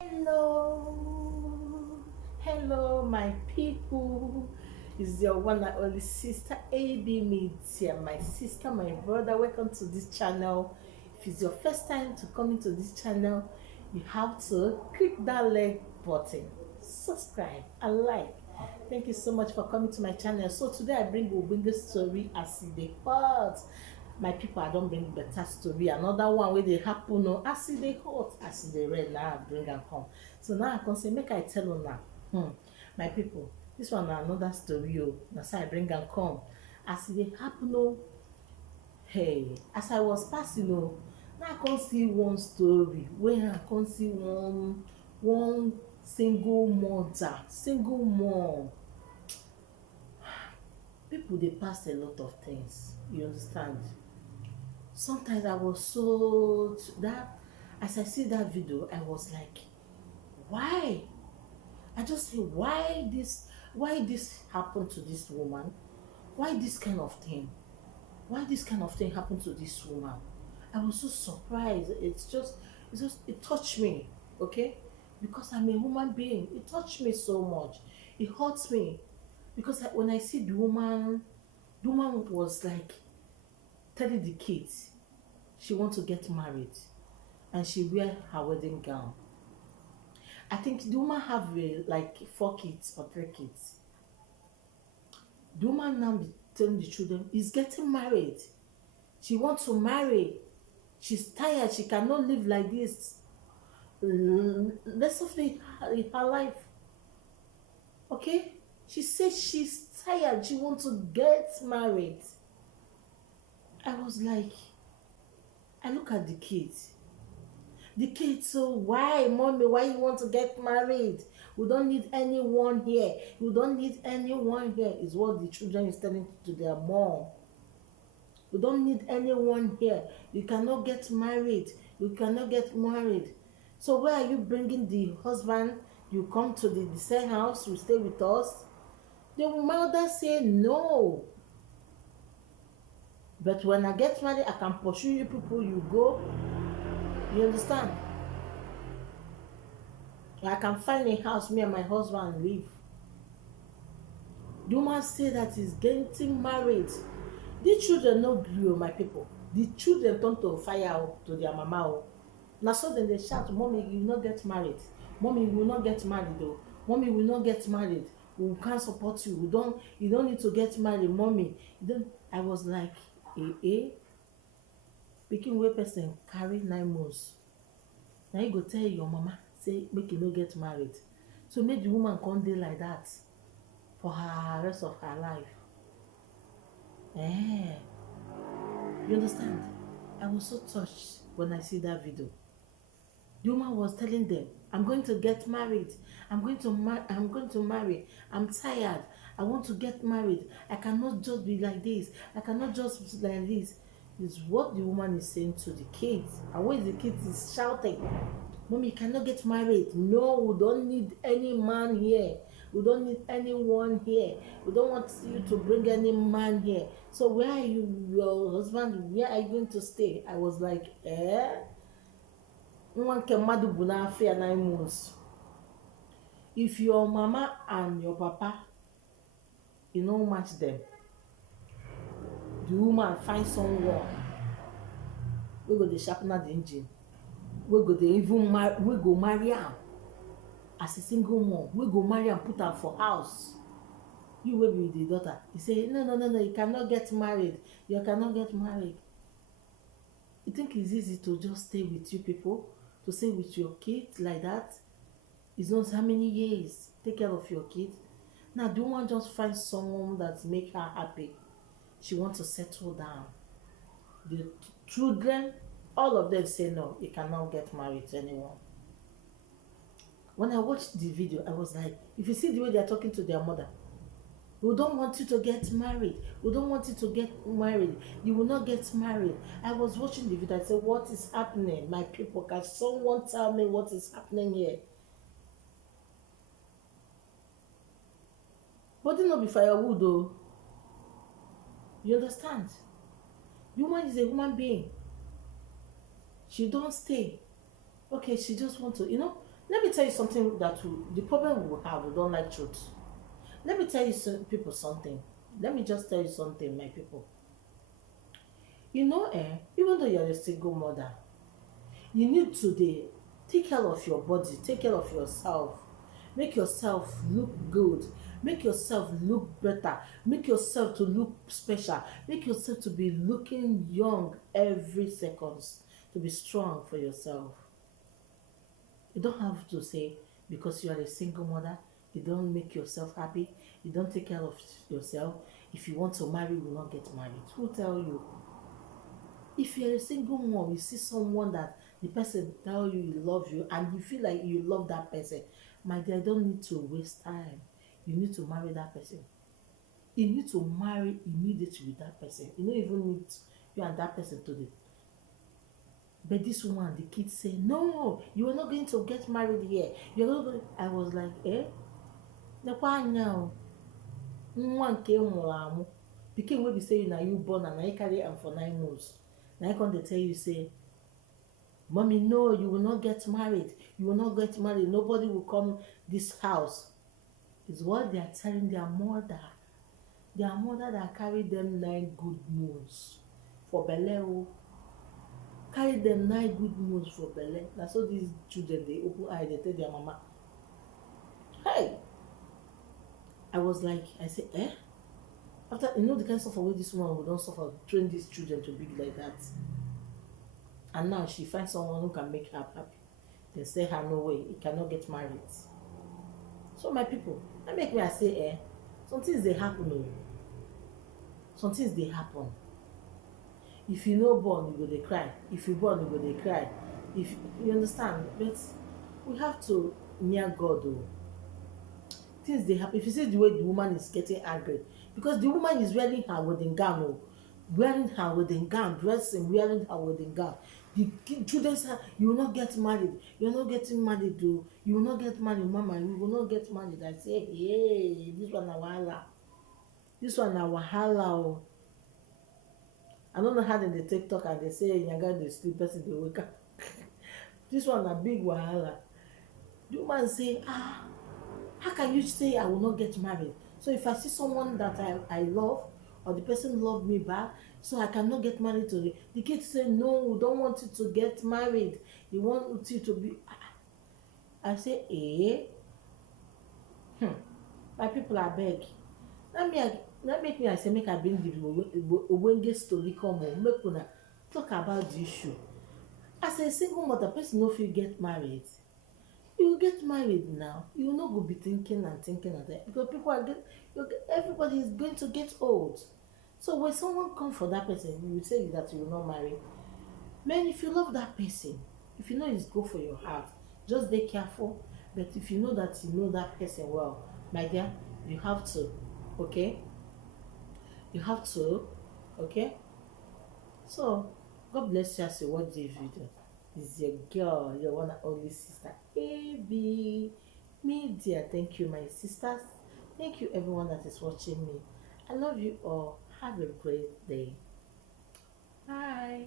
Hello, my people. It's your one and only sister AB Media. My sister, my brother, welcome to this channel. If it's your first time to come into this channel, you have to click that like button, subscribe, and like. Thank you so much for coming to my channel. So today I will bring a story as they hot. My people, I don't bring better story. Another one where they happen no as they hot, as they red now I bring and come. So now I can say make I tell you now. My people, this one na another story o. Na so I bring and come. As they happen no, hey, as I was passing o, now I can see one story where I can see one single mother, single mom. People they pass a lot of things, you understand. Sometimes I was so that as I see that video I was like, why? I just say why this happened to this woman? Why this kind of thing? Why this kind of thing happened to this woman? I was so surprised. It's just it touched me, okay? Because I'm a human being. It touched me so much. It hurts me because when I see the woman was like telling the kids she want to get married and she wear her wedding gown. I think the woman have like 4 kids or 3 kids. The woman now be telling the children is getting married. She wants to marry. She's tired. She cannot live like this. Rest of her life. Okay? She says she's tired. She wants to get married. I was like, I look at the kids. The kids, so why, mommy, why you want to get married? We don't need anyone here. We don't need anyone here, is what the children is telling to their mom. We don't need anyone here. You cannot get married. You cannot get married. So where are you bringing the husband? You come to the same house, you stay with us. The mother say no. But when I get married, I can pursue you people, you go. You understand? I can find a house, me and my husband live. The woman say that he's getting married. The children no gree, my people. The children turn to fire to their mama. Now so then they shout, mommy, you will not get married. Mommy, you will not get married though. Mommy will not get married. We can't support you. You don't need to get married, mommy. You don't. I was like, Speaking where person carry 9 months. Now you go tell your mama, say make you no get married. So make the woman come dey like that for her rest of her life. You understand? I was so touched when I see that video. The woman was telling them, I'm going to get married. I'm going to marry. I'm tired. I want to get married. I cannot just be like this. I cannot just be like this. Is what the woman is saying to the kids. And when the kids is shouting, mommy, you cannot get married. No, we don't need any man here. We don't need anyone here. We don't want you to bring any man here. So where are you, your husband? Where are you going to stay? I was like, Nwa nke mmadụ bụ n'afọ ya 9 months. If your mama and your papa, you no match them, the woman find someone we go dey sharpen the engine, we go dey even we go marry am as a single mom, we go marry am put am for house. You wey be the daughter, you say no, you cannot get married. You cannot get married. You think it's easy to just stay with you people, to stay with your kids like that? It's not how many years take care of your kids. Now the woman just find someone that make her happy. She wants to settle down. The children, all of them say no, you cannot get married to anyone. When I watched the video, I was like, if you see the way they are talking to their mother, we don't want you to get married. We don't want you to get married. You will not get married. I was watching the video. I said, what is happening? My people, can someone tell me what is happening here? Body not be firewood though. You understand? The woman is a human being. She don't stay. Okay, she just want to, Let me tell you something that the problem we will have, we don't like truth. Let me tell you people something. Let me just tell you something, my people. You know, even though you're a single mother, you need to take care of your body, take care of yourself, make yourself look good, make yourself look better, make yourself to look special, make yourself to be looking young every seconds, to be strong for yourself. You don't have to say because you are a single mother, you don't make yourself happy, you don't take care of yourself. If you want to marry, you will not get married. Who tell you? If you're a single mom, you see someone that the person tell you he love you and you feel like you love that person, my dear, you don't need to waste time. You need to marry that person. You need to marry immediately with that person. You don't even need you and that person to do. But this woman, the kids say, no, you are not going to get married here. You're not going. I was like, eh? Nekwa anya o. Nwa nke nwụrụ amụ. Pikin wey be say na you born and na you carry am for 9 months. Na I come dey tell you say, mommy, no, you will not get married. You will not get married. Nobody will come this house. Is what they are telling their mother. Their mother that carry them 9 good months for belle. Carry them 9 good months for belle. That's so these children, they open eye, they tell their mama. Hey! I was like, I said, eh? After, you know the kind of suffer wey this woman will don't suffer, train these children to be like that. And now she finds someone who can make her happy. They say her no way, he cannot get married. So my people, that make me I say, eh? Some things they happen, oh. Some things they happen. If you no born, you go dey cry. If you born, you go dey cry. If you understand, but we have to near God, oh. Things they happen. If you see the way the woman is getting angry, because the woman is wearing her wedding gown, oh, wearing her wedding gown, dressing, wearing her wedding gown. The children say, you will not get married. You are not getting married, though. You will not get married, mama. You will not get married. I say, hey, this one na wahala. This one na wahala, oh. I don't know how they take talk and they say, Nyaga, they sleep, person they wake up. This one a big wahala. The woman say, how can you say I will not get married? So if I see someone that I love, or the person love me back, so I cannot get married to the kids say, no, we don't want you to get married. We want you to be. I say, my people are beg. Let make me I say make I bring the Owenge story come on. Make una talk about the issue. As a single mother, person no fit get married. You get married now, you will not go be thinking and that because people are everybody is going to get old. So when someone come for that person, you will say that you will not marry. Man, if you love that person, if you know it's good for your heart, just be careful. But if you know that person well, my dear, you have to, okay? You have to, okay? So God bless you as you watch this video. This is your girl, your one and only sister, AB Media. Thank you, my sisters. Thank you, everyone that is watching me. I love you all. Have a great day. Bye.